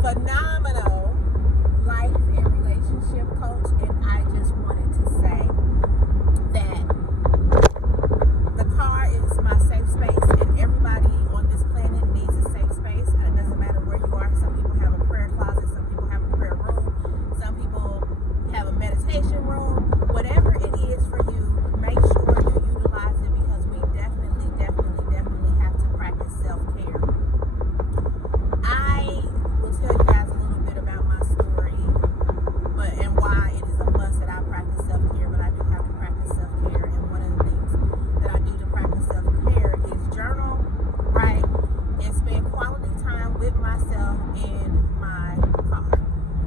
phenomenal life and relationship coach, and I just wanted to say that the car is my safe space, and everybody on this planet needs a safe space. It doesn't matter where you are. Some people have a prayer closet, some people have a prayer room, some people have a meditation room. Whatever it is for you, make sure you utilize it, because we definitely have to practice self-care. I will tell you guys a little bit about my story, and why it is a must that I practice self-care, but I do have to practice self-care. And one of the things that I do to practice self-care is journal, write, and spend quality time with myself in my car.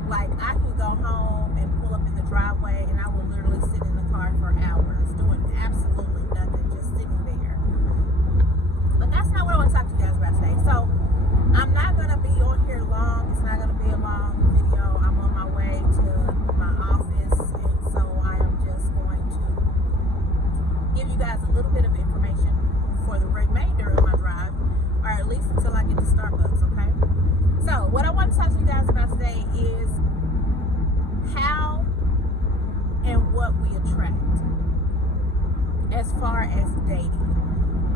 Like, I can go home and pull up in the driveway, and I will literally sit in the car for hours doing absolutely nothing, just sitting there. But that's not what I want to talk to you guys about today. So I'm not going to be on here long. It's not going to be a long video. I'm on my way to my office, and so I am just going to give you guys a little bit of information for the remainder of my drive, or at least until I get to Starbucks, okay? So what I want to talk to you guys about today is how and what we attract as far as dating.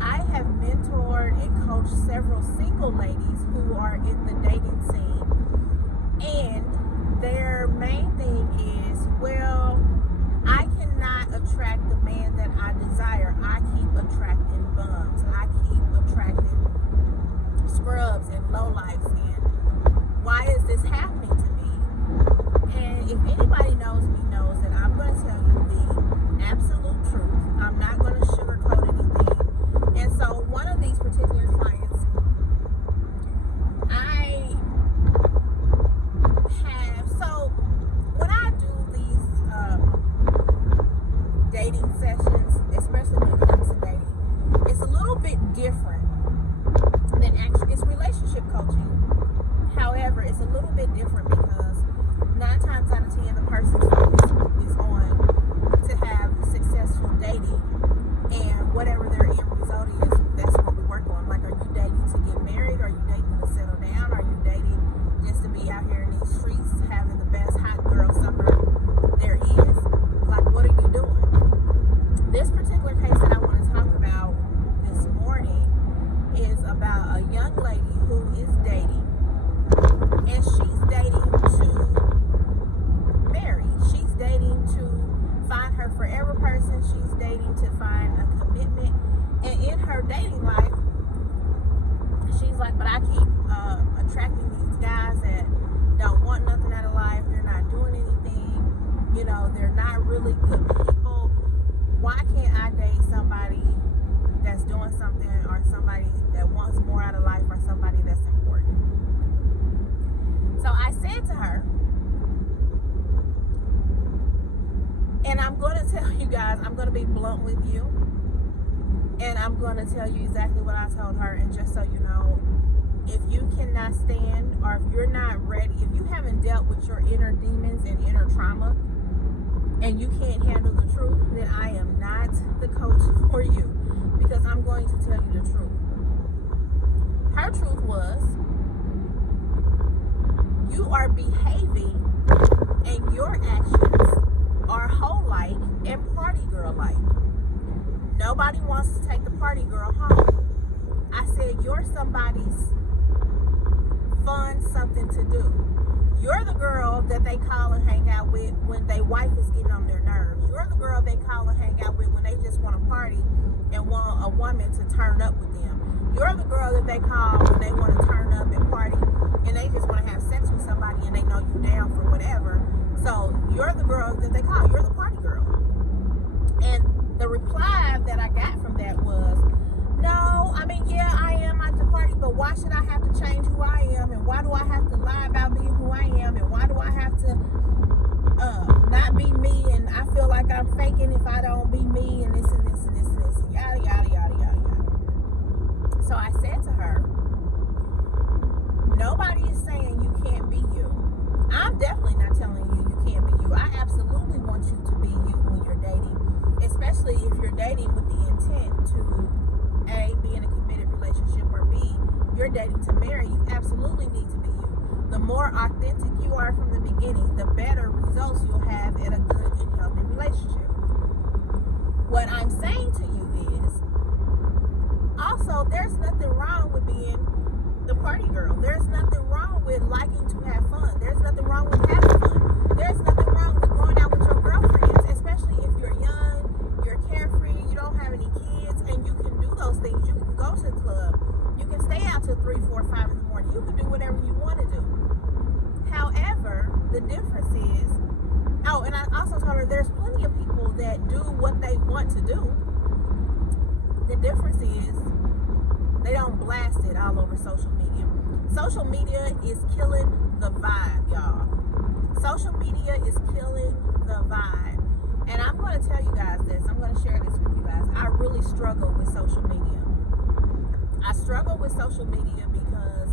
I have mentored and coached several single ladies who are in the dating scene, and their main thing is, well, I cannot attract the man that I desire. I keep attracting bums. I keep attracting scrubs and lowlifes, and why is this happening to me? And if anybody knows me knows that I'm going to tell you the absolute truth. I'm not going to sugarcoat anything. And so one of these particular clients, when I do these dating sessions, especially when it comes to dating, it's a little bit different than actually, it's relationship coaching. However, it's a little bit different because 9 times out of 10, the person's focus is on to have successful dating, and whatever their end result is, that's what we work on. Like, are you dating to get married? Are you dating to settle down? Are you dating just to be out here in these streets having the best hot girl summer there is? Like, what are you doing? This particular case that I want to talk about this morning is about a young lady who is dating, and she's dating to marry. She's dating to find her forever person. She's dating to find a commitment. And in her dating life, she's like, but I keep attracting these guys that don't want nothing out of life. They're not doing anything. You know, they're not really good people. Why can't I date somebody that's doing something, or somebody that wants more out of life, or somebody that's important? So I said to her, and I'm going to tell you guys, I'm going to be blunt with you, and I'm going to tell you exactly what I told her. And just so you know, if you cannot stand, or if you're not ready, if you haven't dealt with your inner demons and inner trauma, and you can't handle the truth, then I am not the coach for you, because I'm going to tell you the truth. Her truth was, you are behaving, and your actions are hoe-like and party girl-like. Nobody wants to take the party girl home. I said, you're somebody's fun something to do. You're the girl that they call and hang out with when their wife is getting on their nerves. You're the girl they call and hang out with when they just want to party and want a woman to turn up with them. You're the girl that they call when they want to turn up and party and they just want to have sex with somebody and they know you down for whatever. So you're the girl that they call. You're the party girl. And the reply that I got from that was, no, I mean, yeah, I am at the party, but why should I have to change who I am? And why do I have to lie about being who I am? And why do I have to not be me? And I feel like I'm faking if I don't be me, and this and this and this and this, and yada, yada, yada, yada, yada. So I said to her, nobody is saying you can't be you. I'm definitely not telling you you can't be you. I absolutely want you to be you when you're dating, especially if you're dating with the intent to A, be in a committed relationship, or B, you're dating to marry. You absolutely need to be you. The more authentic you are from the beginning, the better results you'll have in a good and healthy relationship. What I'm saying to you is, also, there's nothing wrong with being the party girl. There's nothing wrong with liking to have fun. There's nothing wrong with having fun. There's nothing wrong with going out with your girlfriends, especially if you're young, you're carefree, you don't have any kids, and you can do those things. You can go to the club. You can stay out till 3, 4, 5 in the morning. You can do whatever you want to do. However, the difference is, oh, and I also told her there's plenty of people that do what they want to do. The difference is they don't blast it all over social media. Social media is killing the vibe, y'all. Social media is killing the vibe. And I'm going to tell you guys this. I'm going to share this with you guys. I really struggle with social media. I struggle with social media because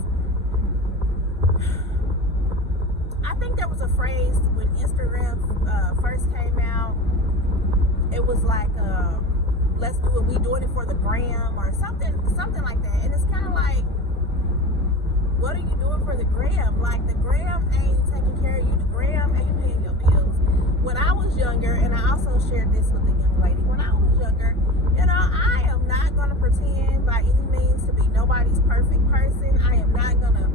I think there was a phrase when Instagram first came out. It was like, let's do it. We doing it for the gram or something like that. And it's kind of like, what are you doing for the gram? Like, the gram ain't taking care of you. The gram ain't paying your bills. When I was younger, and I also shared this with the young lady, when I was younger, you know, I am not going to pretend by any means to be nobody's perfect person. I am not going to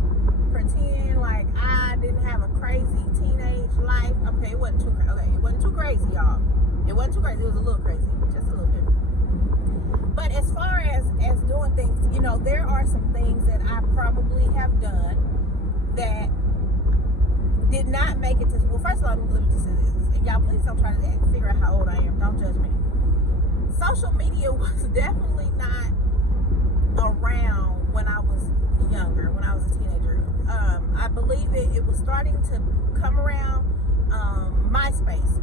pretend like I didn't have a crazy teenage life. Okay, it wasn't too crazy, y'all. It wasn't too crazy. It was a little crazy, just a little bit. But as far as doing things, you know, there are some things that I probably have done that did not make it to, well, first of all, let me just say this, and y'all please don't try to figure out how old I am. Don't judge me. Social media was definitely not around when I was younger, when I was a teenager. I believe it was starting to come around. MySpace.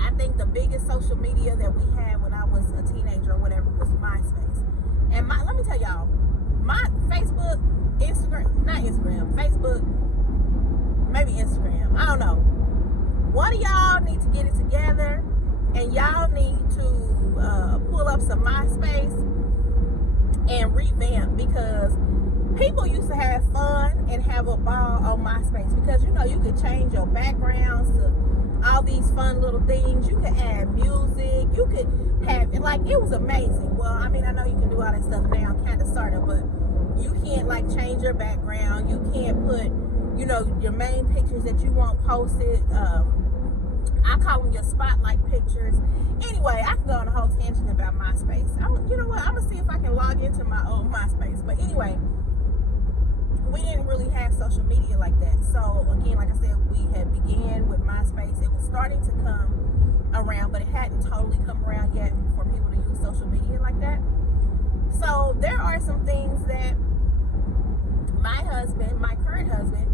I think the biggest social media that we had when I was a teenager or whatever was MySpace. And let me tell y'all, my Facebook, Facebook, maybe Instagram, I don't know. One of y'all need to get it together, and y'all need to pull up some MySpace and revamp, because people used to have fun and have a ball on MySpace, because, you know, you could change your backgrounds to all these fun little things. You could add music. You could have, like, it was amazing. Well, I mean, I know you can do all that stuff now, kind of, sort of, but you can't, like, change your background. You can't put, you know, your main pictures that you want posted. I call them your spotlight pictures. Anyway, I can go on a whole tangent about MySpace. You know what? I'm going to see if I can log into my old MySpace. But anyway, we didn't really have social media like that. So again, like I said, we had began with MySpace. It was starting to come around, but it hadn't totally come around yet for people to use social media like that. So there are some things that my current husband,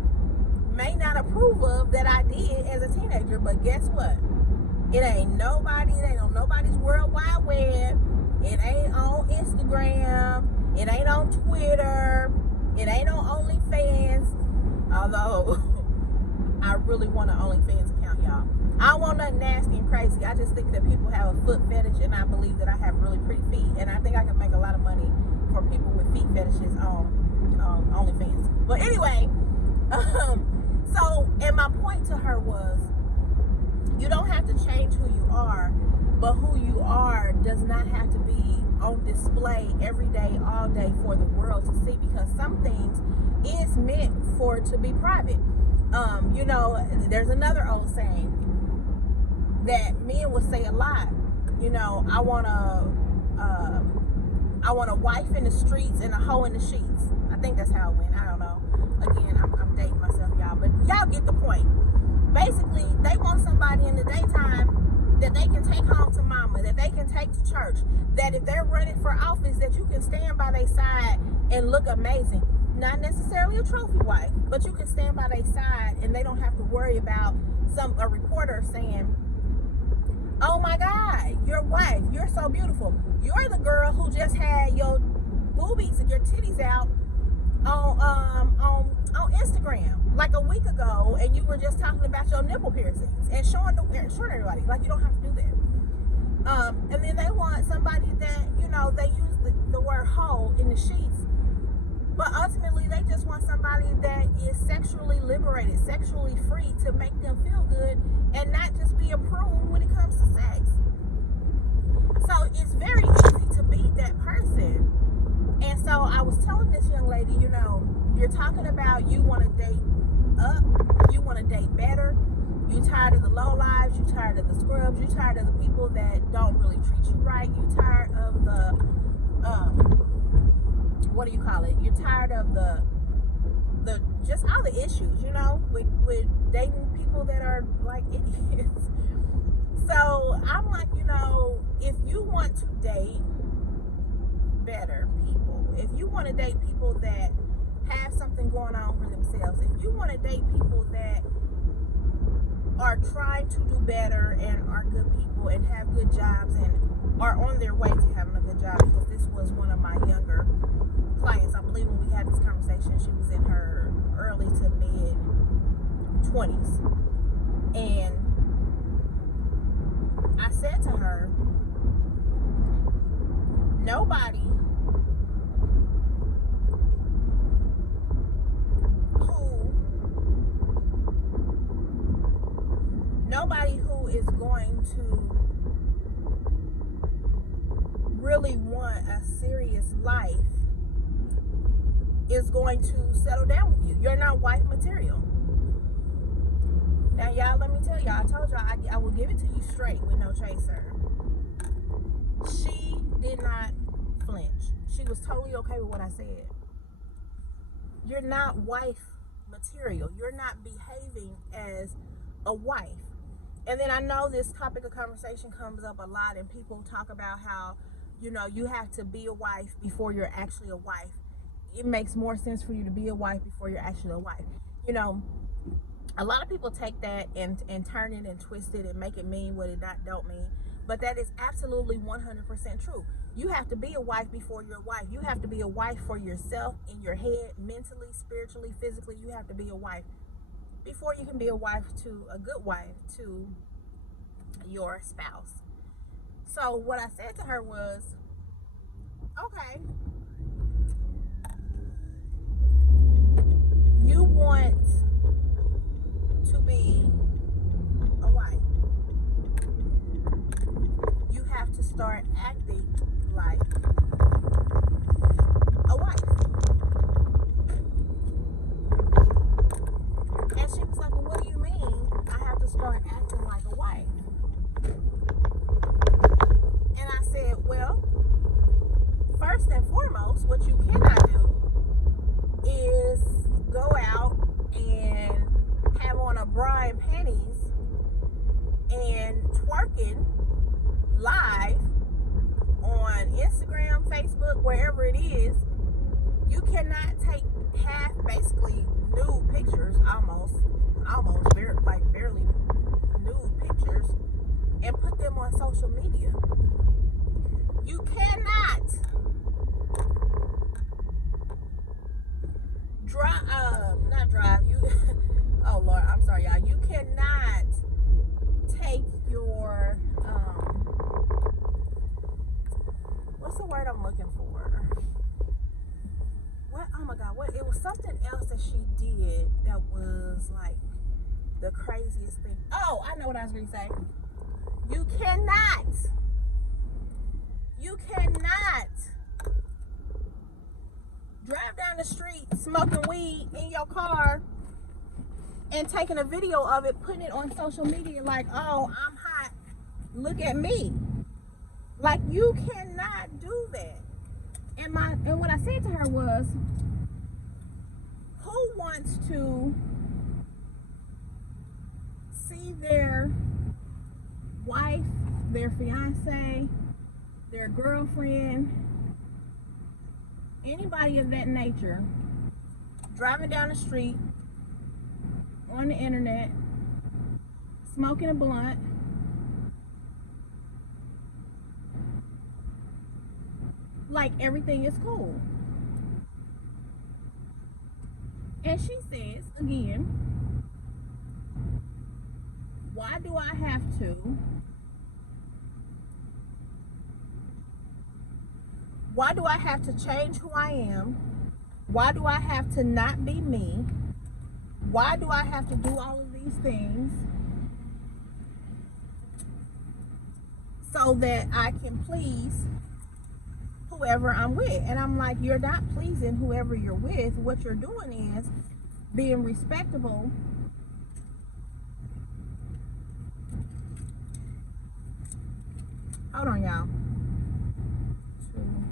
may not approve of that I did as a teenager. But guess what? It ain't on nobody's World Wide Web. It ain't on Instagram. It ain't on Twitter. It ain't on OnlyFans, although I really want an OnlyFans account, y'all. I don't want nothing nasty and crazy. I just think that people have a foot fetish, and I believe that I have really pretty feet, and I think I can make a lot of money for people with feet fetishes on OnlyFans. But anyway, so, and my point to her was, you don't have to change who you are, but who you are does not have to be on display every day, all day for the world to see, because some things is meant for to be private. You know, there's another old saying that men would say a lot. You know, I want a wife in the streets and a hoe in the sheets. I think that's how it went. I don't know. Again, I'm dating myself, y'all, but y'all get the point. Basically, they want somebody in the daytime that they can take home to mama, that they can take to church, that if they're running for office, that you can stand by their side and look amazing. Not necessarily a trophy wife, but you can stand by their side and they don't have to worry about a reporter saying, oh my God, your wife, you're so beautiful. You're the girl who just had your boobies and your titties out on Instagram like a week ago, and you were just talking about your nipple piercings and showing everybody. Like, you don't have to do that. And then they want somebody that, you know, they use the word hoe in the sheets, but ultimately they just want somebody that is sexually liberated, sexually free, to make them feel good and not just be a prune when it comes to sex. So it's very easy to be that person. And so I was telling this young lady, you know, you're talking about you want to date up, you want to date better, you tired of the low lives, you tired of the scrubs, you tired of the people that don't really treat you right, you tired of the what do you call it? You're tired of the just all the issues, you know, with dating people that are like idiots. So I'm like, you know, if you want to date better people, if you want to date people that have something going on for themselves, if you want to date people that are trying to do better and are good people and have good jobs and are on their way to having a good job, because this was one of my younger clients. I believe when we had this conversation, she was in her early to mid 20s. And I said to her, nobody who is going to really want a serious life is going to settle down with you. You're not wife material. Now, y'all, let me tell y'all, I told y'all I will give it to you straight with no chaser. She did not flinch. She was totally okay with what I said. You're not wife material. You're not behaving as a wife. And then I know this topic of conversation comes up a lot, and people talk about how, you know, you have to be a wife before you're actually a wife. It makes more sense for you to be a wife before you're actually a wife. You know, a lot of people take that and turn it and twist it and make it mean what it don't mean. But that is absolutely 100% true. You have to be a wife before you're a wife. You have to be a wife for yourself, in your head, mentally, spiritually, physically. You have to be a wife before you can be a wife, to a good wife to your spouse. So what I said to her was, okay, you want to be a wife. You have to start acting like a wife. And she was like, well, what do you mean I have to start acting like a wife? And I said, well, first and foremost, what you cannot do is go out and have on a bra and panties and twerking live on Instagram, Facebook, wherever it is. You cannot take half, basically nude pictures, almost barely nude pictures, and put them on social media. You cannot oh Lord, I'm sorry, y'all. You cannot take your what's the word I'm looking for? What? Oh my God! What? It was something else that she did that was like the craziest thing. Oh, I know what I was going to say. You cannot drive down the street smoking weed in your car and taking a video of it, putting it on social media like, oh, I'm hot, look at me. Like, you cannot do that. And what I said to her was, who wants to see their wife, their fiance, their girlfriend, anybody of that nature, driving down the street, on the internet, smoking a blunt, like everything is cool? And she says, again, why do I have to? Why do I have to change who I am? Why do I have to not be me Why do I have to do all of these things so that I can please whoever I'm with? And I'm like, you're not pleasing whoever you're with. What you're doing is being respectable. Hold on, y'all. 2, 20,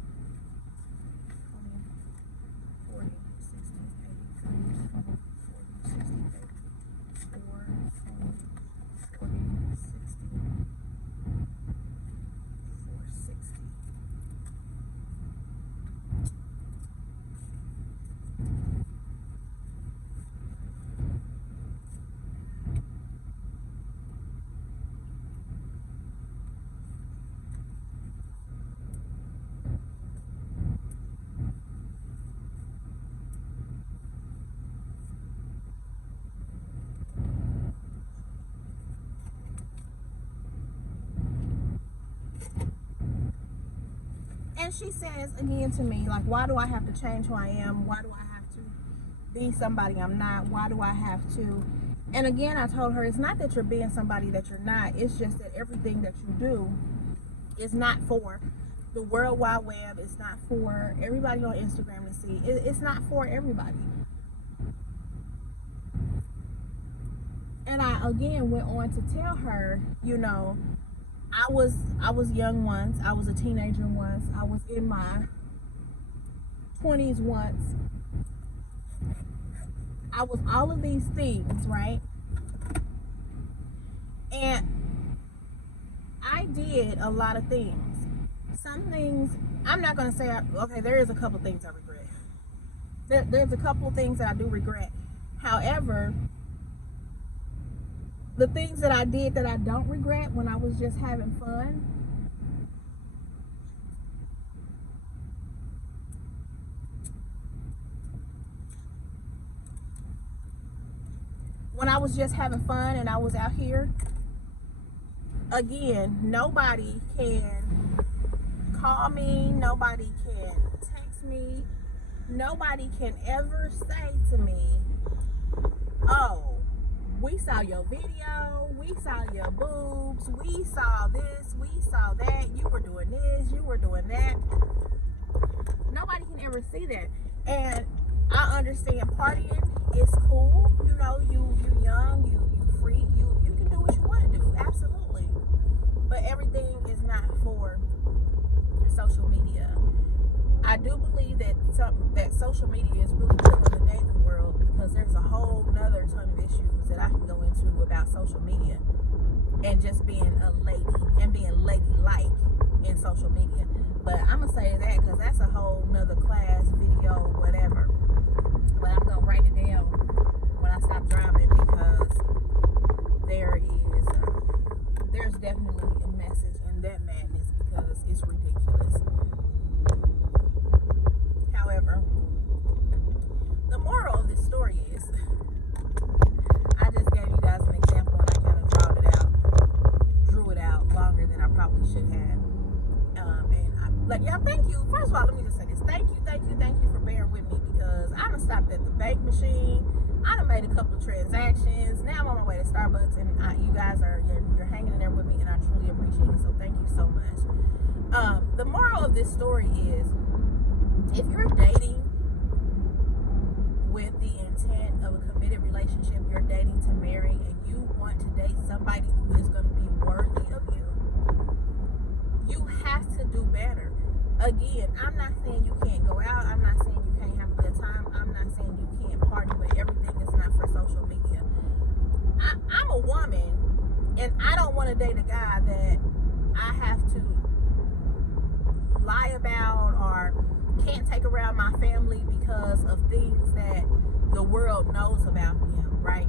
40, 60, 80, 20, 40, 60, 80, 4, 20, 40, 60, 460. And she says again to me, like, why do I have to change who I am? Why do I have to be somebody I'm not? Why do I have to? And again, I told her, it's not that you're being somebody that you're not. It's just that everything that you do is not for the World Wide Web. It's not for everybody on Instagram to see. It's not for everybody. And I again went on to tell her, you know, I was young once. I was a teenager once. I was in my 20s once. I was all of these things, right? And I did a lot of things. Some things, I'm not going to say, okay, there is a couple things I regret. There's a couple of things that I do regret. However, the things that I did that I don't regret when I was just having fun, when I was just having fun and I was out here, again, nobody can call me, nobody can text me, nobody can ever say to me, oh, we saw your video, we saw your boobs, we saw this, we saw that, you were doing this, you were doing that. Nobody can ever see that. And I understand partying is cool. You know, you young, you free, you can do what you want to do, absolutely. But everything is not for social media. I do believe that social media is really good for the dating world, because there's a whole nother ton of issues that I can go into about social media and just being a lady and being ladylike in social media. But I'm gonna say that because that's a whole nother class, video, whatever. But I'm gonna write it down when I stop driving, because there's definitely a message in that madness, because it's ridiculous. However, the moral of this story is, I just gave you guys an example and I kind of drew it out longer than I probably should have. Y'all, thank you. First of all, let me just say this. Thank you for bearing with me, because I done stopped at the bank machine. I done made a couple of transactions. Now I'm on my way to Starbucks, and you guys you're hanging in there with me, and I truly appreciate it. So thank you so much. The moral of this story is, if you're dating with the intent of a committed relationship, you're dating to marry, and you want to date somebody who is going to be worthy of you, you have to do better. Again, I'm not saying you can't go out. I'm not saying you can't have a good time. I'm not saying you can't party, but everything is not for social media. I'm a woman, and I don't want to date a guy that I have to lie about or can't take around my family because of things that the world knows about him, right?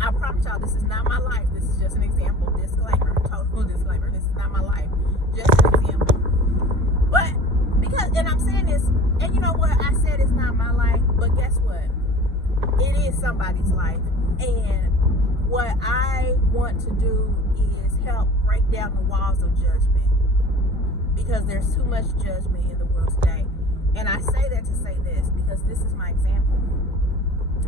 I promise y'all, this is not my life. This is just an example. Disclaimer, total disclaimer. This is not my life. Just an example. But and I'm saying this, and you know what? I said it's not my life, but guess what? It is somebody's life. And what I want to do is help break down the walls of judgment, because there's too much judgment in the world today. And I say that to say this, because this is my example.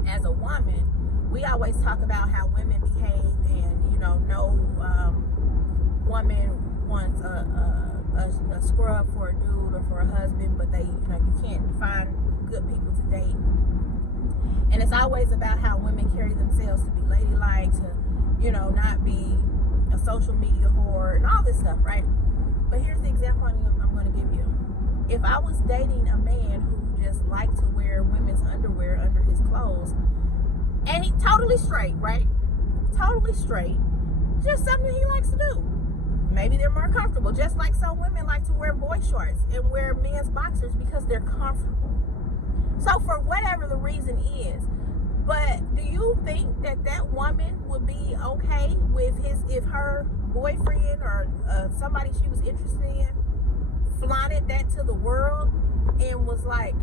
as a woman, we always talk about how women behave, and no woman wants a scrub for a dude or for a husband, but you can't find good people to date. And it's always about how women carry themselves to be ladylike, to not be a social media whore and all this stuff, right? But here's the example I'm going to give you. If I was dating a man who just liked to wear women's underwear under his clothes, and he's totally straight, right? Totally straight. Just something he likes to do. Maybe they're more comfortable. Just like some women like to wear boy shorts and wear men's boxers because they're comfortable. So for whatever the reason is, but do you think that woman would be okay with if her boyfriend or somebody she was interested in flaunted that to the world and was like,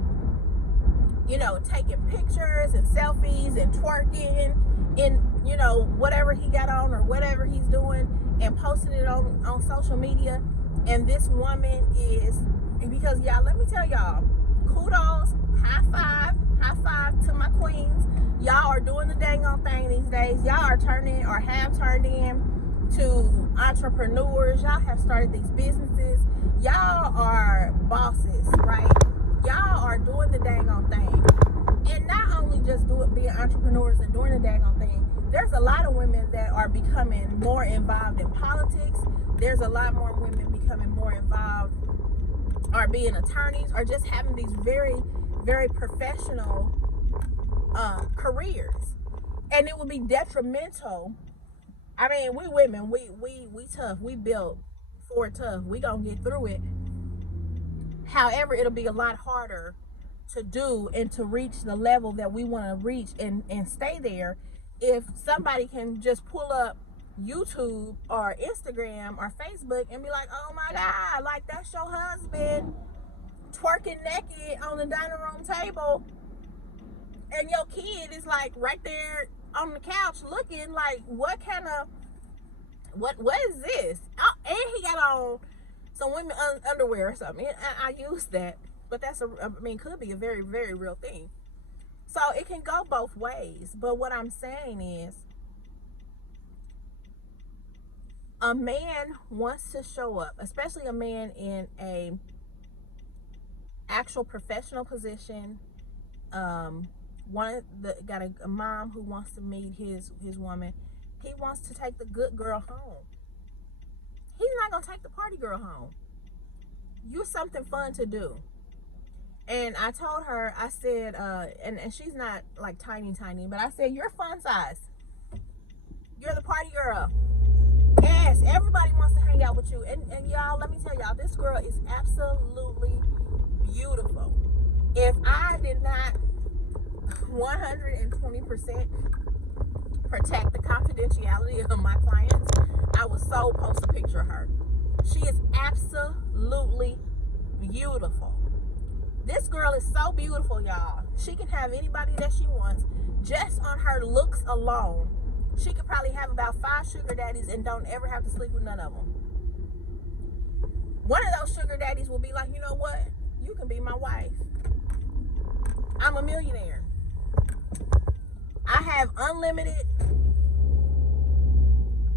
taking pictures and selfies and twerking in, whatever he got on or whatever he's doing and posting it on social media? And this woman is, because y'all, let me tell y'all, kudos, high five to my queens. Y'all are doing the dang on thing these days. Y'all are turning or have turned in to entrepreneurs. Y'all have started these businesses. Y'all are bosses, right? Y'all are doing the dang on thing. And not only just being entrepreneurs and doing the dang on thing, there's a lot of women that are becoming more involved in politics. There's a lot more women becoming more involved or being attorneys or just having these very, very professional careers. And it would be detrimental. I mean, we women, we tough. We built for it tough. We gonna get through it. However, it'll be a lot harder to do and to reach the level that we want to reach and stay there if somebody can just pull up YouTube or Instagram or Facebook and be like, oh my God, like that's your husband twerking naked on the dining room table, and your kid is like right there on the couch looking like, what is this? Oh, and he got on some women underwear or something. I use that, but could be a very, very real thing. So it can go both ways. But what I'm saying is, a man wants to show up, especially a man in a actual professional position. Got a mom who wants to meet his woman. He wants to take the good girl home. He's not gonna take the party girl home. You're something fun to do. And I told her, I said, and she's not like tiny, but I said, you're fun size. You're the party girl. Yes, everybody wants to hang out with you. And y'all, let me tell y'all, this girl is absolutely beautiful. If I did not 120% protect the confidentiality of my clients, I would so post a picture of her. She is absolutely beautiful. This girl is so beautiful, y'all. She can have anybody that she wants just on her looks alone. She could probably have about 5 sugar daddies and don't ever have to sleep with none of them. One of those sugar daddies will be like, you know what? You can be my wife. I'm a millionaire. I have unlimited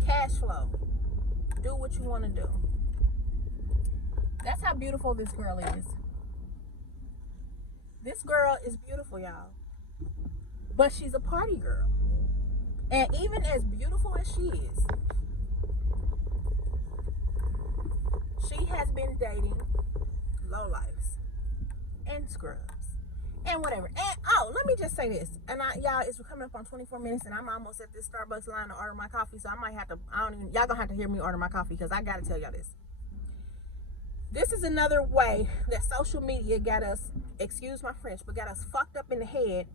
cash flow. Do what you want to do. That's how beautiful this girl is. This girl is beautiful, y'all. But she's a party girl. And even as beautiful as she is, she has been dating lowlifes and scrubs and whatever. And let me just say this. And y'all, it's coming up on 24 minutes, and I'm almost at this Starbucks line to order my coffee. So I might have to. Y'all gonna have to hear me order my coffee because I gotta tell y'all this. This is another way that social media got us, excuse my French, but got us fucked up in the head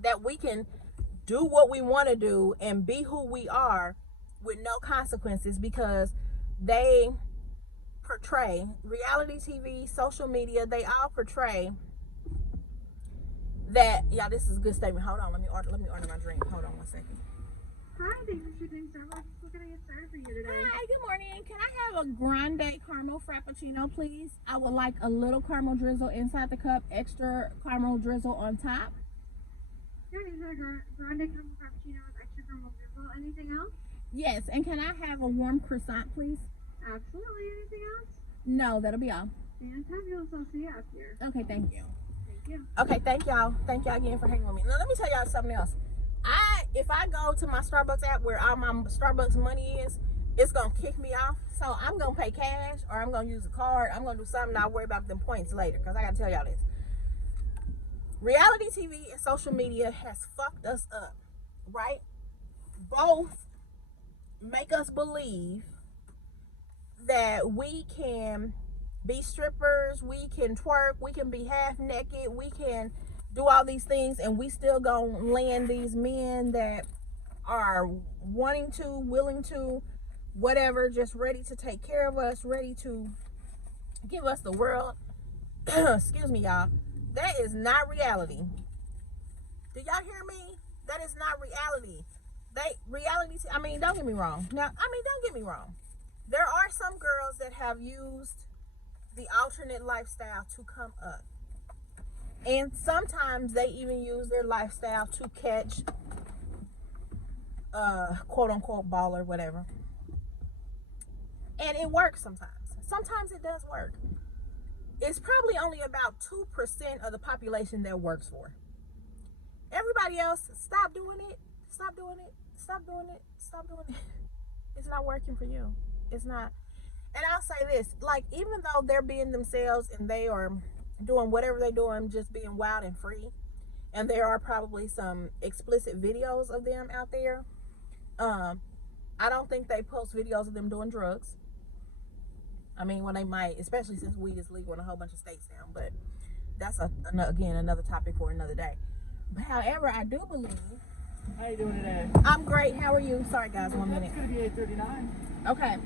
that we can do what we want to do and be who we are with no consequences, because they portray, reality TV, social media, they all portray that, y'all, this is a good statement. Hold on, let me order my drink. Hold on one second. Hi, thanks for choosing Starbucks. What can I get started for you today? Hi, good morning. Can I have a grande caramel frappuccino, please? I would like a little caramel drizzle inside the cup, extra caramel drizzle on top. Yeah, these are grande caramel frappuccino with extra caramel drizzle. Anything else? Yes, and can I have a warm croissant, please? Absolutely. Anything else? No, that'll be all. Fantabulous. I'll see you up here. Okay, thank you. Thank you. Okay, thank y'all. Thank y'all again for hanging with me. Now, let me tell y'all something else. If I go to my Starbucks app where all my Starbucks money is, it's gonna kick me off. So I'm gonna pay cash or I'm gonna use a card. I'm gonna do something. I'll worry about them points later because I gotta tell y'all this. Reality TV and social media has fucked us up, right? Both make us believe that we can be strippers, we can twerk, we can be half naked, we can do all these things, and we still gonna land these men that are wanting to, willing to, whatever, just ready to take care of us, ready to give us the world. Excuse me, y'all. That is not reality. Do y'all hear me? That is not reality. Don't get me wrong. Don't get me wrong. There are some girls that have used the alternate lifestyle to come up. And sometimes they even use their lifestyle to catch quote unquote baller, whatever. And it works sometimes. Sometimes it does work. It's probably only about 2% of the population that works for. Everybody else, stop doing it. Stop doing it. Stop doing it. Stop doing it. It's not working for you. It's not. And I'll say this, like, even though they're being themselves and they are doing whatever they're doing, just being wild and free, and there are probably some explicit videos of them out there, I don't think they post videos of them doing drugs. I mean, well, they might, especially since weed is legal in a whole bunch of states now, but that's, again, another topic for another day. But however, I do believe... How you doing today? I'm great. How are you? Sorry, guys, 1 minute. It's going to be 8:39. Okay.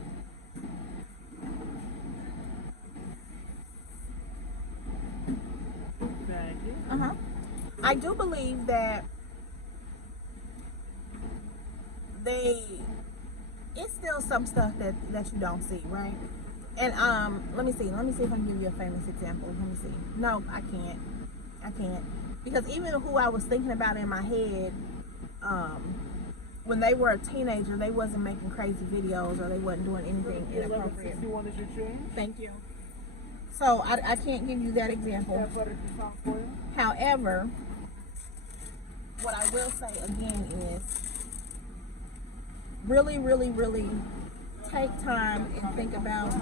Thank you. I do believe that it's still some stuff that you don't see, right? And let me see if I can give you a famous example. Let me see. No, I can't. Because even who I was thinking about in my head, when they were a teenager, they wasn't making crazy videos or they wasn't doing anything inappropriate. 1161 is your change. Thank you. So I can't give you that example. That butter croissant for you. However, what I will say again is really, really, really take time and think about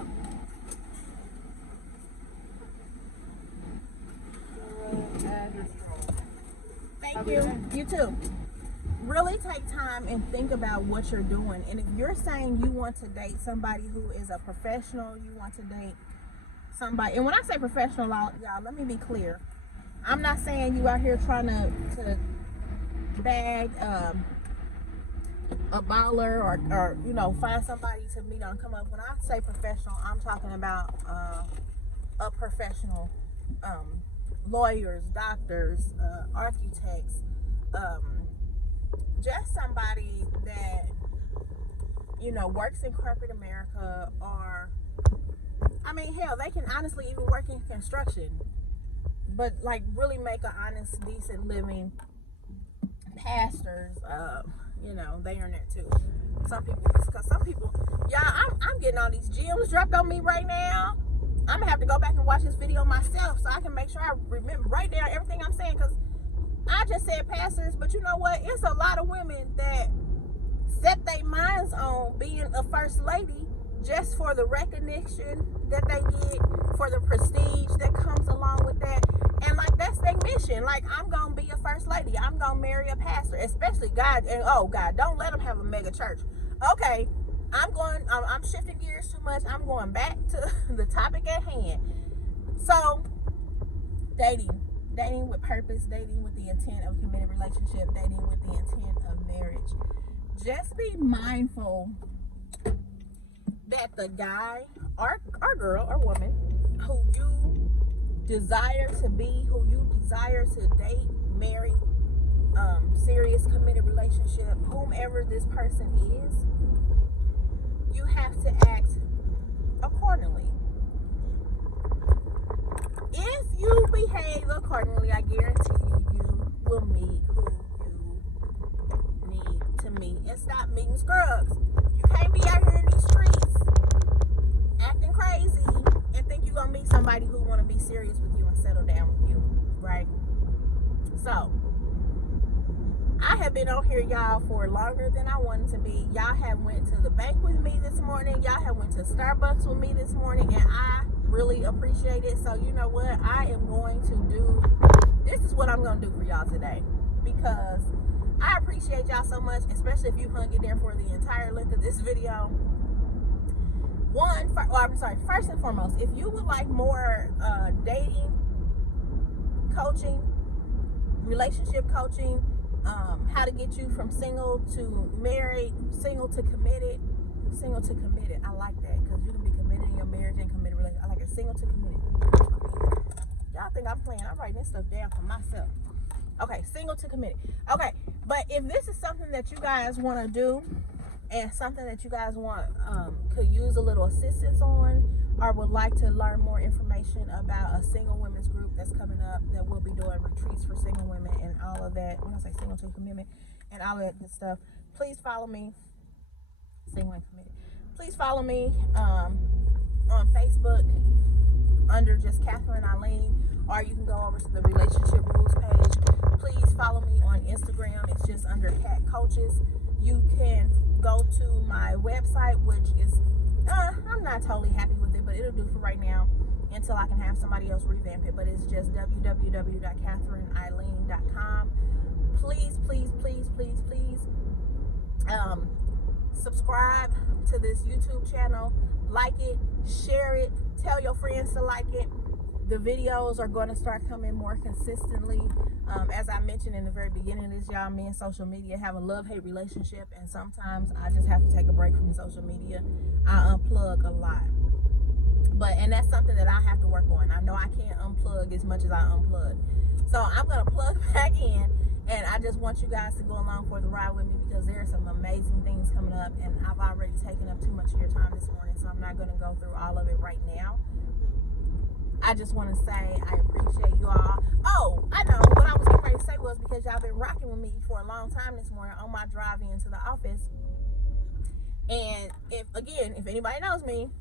Thank you. You too. Really take time and think about what you're doing. And if you're saying you want to date somebody who is a professional, you want to date somebody, and when I say professional, y'all, let me be clear. I'm not saying you out here trying to bag a baller or you know, find somebody to meet on come up. When I say professional, I'm talking about a professional, lawyers, doctors, architects, just somebody that, you know, works in corporate America, or I mean, hell, they can honestly even work in construction, but like really make an honest, decent living. Pastors, you know, they earn that too. Some people, y'all, I'm getting all these gems dropped on me right now. I'm gonna have to go back and watch this video myself so I can make sure I remember right down everything I'm saying, because I just said pastors, but you know what? It's a lot of women that set their minds on being a first lady just for the recognition that they get, for the prestige that comes along with that. And like, that's their mission. Like, I'm gonna be a first lady. I'm gonna marry a pastor, especially God. And oh God, don't let them have a mega church. Okay, I'm shifting gears too much. I'm going back to the topic at hand. So, dating with purpose, dating with the intent of a committed relationship, dating with the intent of marriage. Just be mindful that the guy or girl or woman who you desire to be, who you desire to date, marry, serious committed relationship, whomever this person is, you have to act accordingly. If you behave accordingly, I guarantee you will meet who and stop meeting scrubs. You can't be out here in these streets acting crazy and think you're gonna meet somebody who want to be serious with you and settle down with you, right? So I have been on here, y'all, for longer than I wanted to be. Y'all have went to the bank with me this morning. Y'all have went to Starbucks with me this morning, and I really appreciate it. So you know what? I am going to do, this is what I'm going to do for y'all today, because I appreciate y'all so much, especially if you hung in there for the entire length of this video. First and foremost, if you would like more dating coaching, relationship coaching, how to get you from single to married, single to committed. I like that, because you can be committed in your marriage and committed relationship. I like it, single to committed. Y'all think I'm playing? I'm writing this stuff down for myself. Okay, single to committed. Okay, but if this is something that you guys want to do, and something that you guys want could use a little assistance on, or would like to learn more information about a single women's group that's coming up, that will be doing retreats for single women and all of that. When I say single to commitment and all of that good stuff, please follow me. Single and committed. Please follow me on Facebook under just Catherine Eileen, or you can go over to the relationship rules page. Please follow me on Instagram. It's just under Cat Coaches. You can go to my website, which is I'm not totally happy with it, but it'll do for right now until I can have somebody else revamp it. But it's just www.catherineeileen.com. Please subscribe to this YouTube channel, like it, share it, tell your friends to like it. The videos are going to start coming more consistently. As I mentioned in the very beginning of this, y'all, me and social media have a love-hate relationship, and sometimes I just have to take a break from social media. I unplug a lot, and that's something that I have to work on. I know I can't unplug as much as I unplug, so I'm gonna plug back in, and I just want you guys to go along for the ride with me, because there are some amazing things coming up, and I've already taken up too much of your time this morning, so I'm not gonna go through all of it right now. I just want to say I appreciate you all. Oh, I know what I was getting ready to say was, because y'all been rocking with me for a long time this morning on my drive into the office. And if anybody knows me,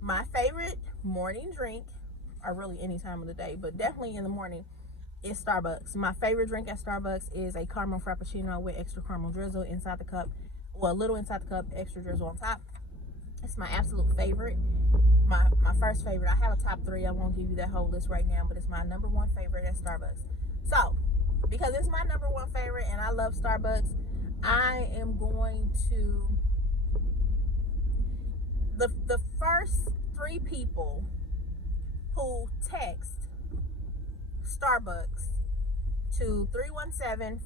my favorite morning drink, or really any time of the day, but definitely in the morning, is Starbucks. My favorite drink at Starbucks is a caramel frappuccino with extra caramel drizzle inside the cup. Well, a little inside the cup, extra drizzle on top. It's my absolute favorite. My first favorite. I have a top 3. I won't give you that whole list right now, but it's my number 1 favorite at Starbucks. So, because it's my number 1 favorite and I love Starbucks, I am going to, the first 3 people who text Starbucks to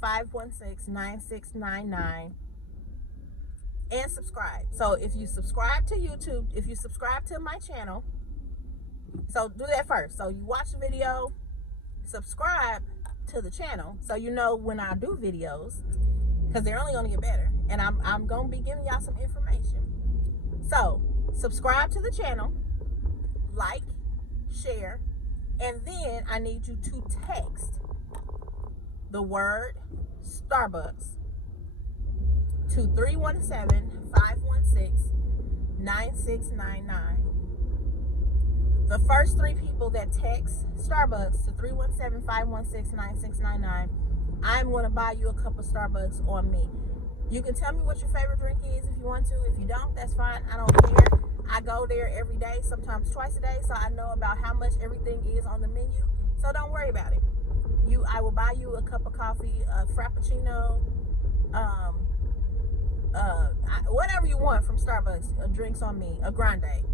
317-516-9699 and subscribe. So if you subscribe to YouTube, if you subscribe to my channel, so do that first. So you watch the video, subscribe to the channel, so you know when I do videos, because they're only going to get better, and I'm going to be giving y'all some information. So subscribe to the channel, like, share, and then I need you to text the word Starbucks to 317-516-9699. The first 3 people that text Starbucks to 317-516-9699, I'm going to buy you a cup of Starbucks on me. You can tell me what your favorite drink is if you want to. If you don't, that's fine. I don't care. I go there every day, sometimes twice a day, so I know about how much everything is on the menu. So don't worry about it. I will buy you a cup of coffee, a frappuccino, whatever you want from Starbucks. Drinks on me, a grande.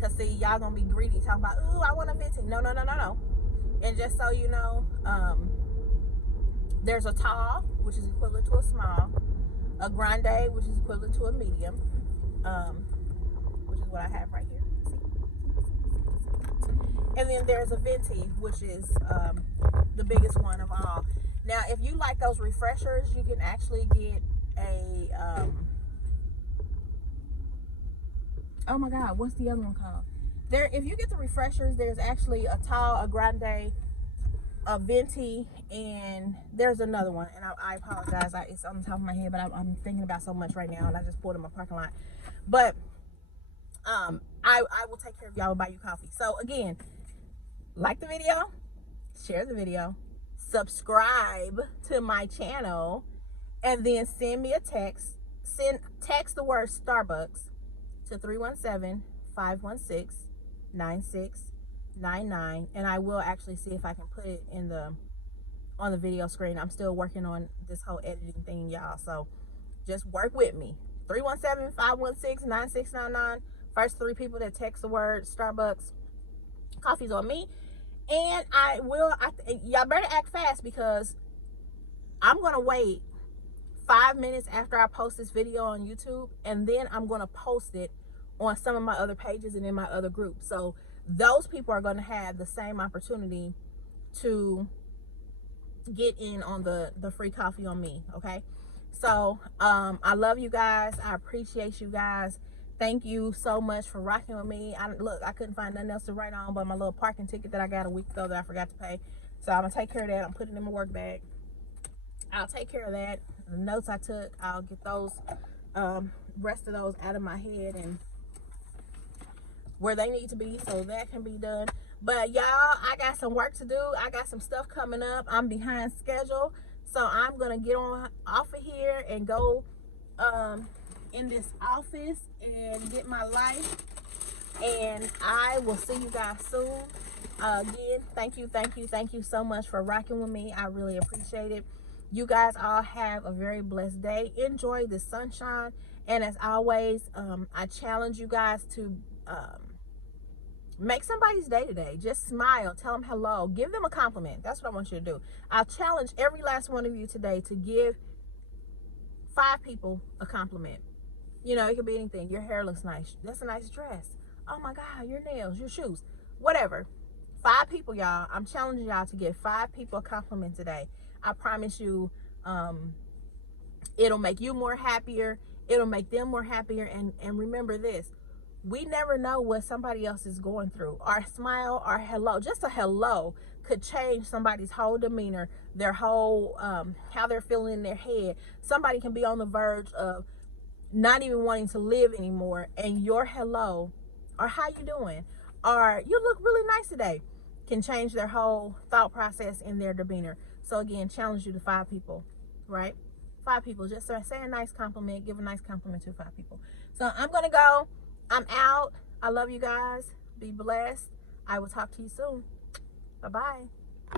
Cause see, y'all gonna be greedy talking about, ooh, I want a venti. No. And just so you know, there's a tall, which is equivalent to a small, a grande, which is equivalent to a medium, which is what I have right here. See? And then there's a venti, which is the biggest one of all. Now, if you like those refreshers, you can actually get a oh my God, what's the other one called? If you get the refreshers, there's actually a tall, a grande, a venti, and there's another one, and I apologize, it's on the top of my head, but I'm thinking about so much right now, and I just pulled in my parking lot. But I will take care of y'all, buy you coffee. So again, like the video, share the video, subscribe to my channel, and then send me a text. Text the word Starbucks to 317-516-9699, and I will actually see if I can put it in on the video screen. I'm still working on this whole editing thing, y'all, so just work with me. 317-516-9699. First 3 people that text the word Starbucks, coffee's on me. And y'all better act fast, because I'm gonna wait 5 minutes after I post this video on YouTube, and then I'm gonna post it on some of my other pages and in my other groups. So those people are gonna have the same opportunity to get in on the free coffee on me. Okay, so I love you guys. I appreciate you guys. Thank you so much for rocking with me. Look, I couldn't find nothing else to write on but my little parking ticket that I got a week ago that I forgot to pay. So I'm gonna take care of that. I'm putting it in my work bag. I'll take care of that. The notes I took, I'll get those rest of those out of my head and where they need to be, so that can be done. But y'all, I got some work to do. I got some stuff coming up. I'm behind schedule, so I'm gonna get on off of here and go in this office and get my life, and I will see you guys soon. Again, thank you so much for rocking with me. I really appreciate it. You guys all have a very blessed day. Enjoy the sunshine, and as always, I challenge you guys to make somebody's day today. Just smile, tell them hello, give them a compliment. That's what I want you to do. I'll challenge every last one of you today to give 5 people a compliment. You know, it could be anything. Your hair looks nice. That's a nice dress. Oh my God, your nails, your shoes, whatever. 5 people, y'all. I'm challenging y'all to give 5 people a compliment today. I promise you, it'll make you more happier. It'll make them more happier. And remember this, we never know what somebody else is going through. Our smile, our hello, just a hello could change somebody's whole demeanor, their whole, how they're feeling in their head. Somebody can be on the verge of not even wanting to live anymore, and your hello, or how you doing, or you look really nice today, can change their whole thought process and their demeanor. So again, challenge you to 5 people, right? 5 people. Just say a nice compliment, give a nice compliment to 5 people. So I'm gonna go. I'm out. I love you guys. Be blessed. I will talk to you soon. Bye-bye.